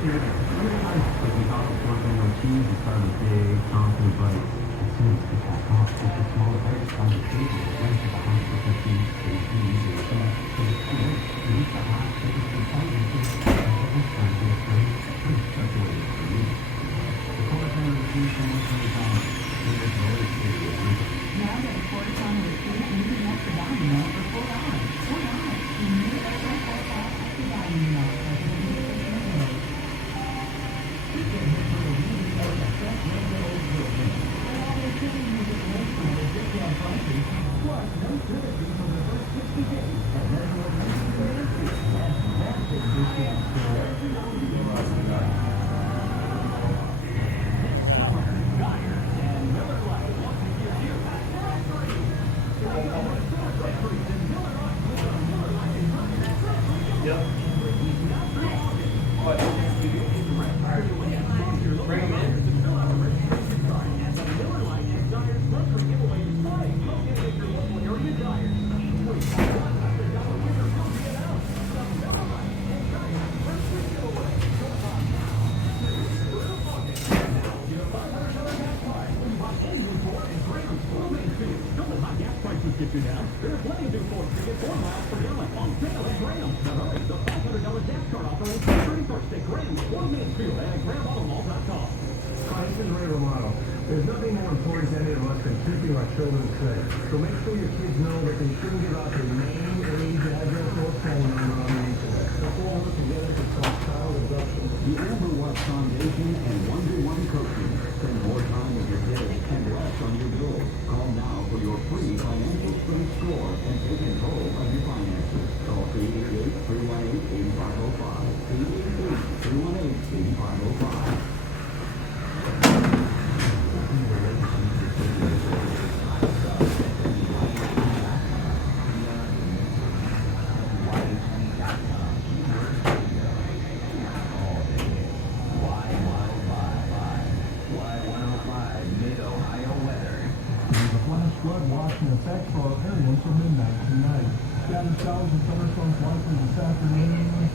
Like we thought it was working on cheese, it started big, chunky bites. As soon as it got off, just a smaller bites on the table, it went to the 100% cheese, tasty, easy. So it's good. You eat the hot, take it to the plate, and it's trying to get straight. That's the way it is for me. The quarter pound of cheese, so much on the dollar. It's always tasty. Now get a quarter pound of cheese and you can have the dining meal for $4. $4. You need a quarter pound at the dining meal. Get you down. There's plenty to do for you. Get 4 miles per gallon on sale at Graham. The hurry, the $500 gas card offer is 31st at Graham, 1 Mansfield, and at GrahamAutomall.com. Hi, this is Ray Romano. There's nothing more important to any of us than keeping our children safe. So make sure your kids know that they shouldn't give out their name, age, address, or phone number on the internet. Let's all work together to stop child abduction. The Amber Watch Foundation and 1-to-1 coaching. Spend more time with your kids and less on your bills. Call now for your free financial strength score and take control of your finances. Call 888-318-8505. 888-318-8505. Flood watch in effect for our area until midnight tonight. Scattered showers and thunderstorms likely this afternoon.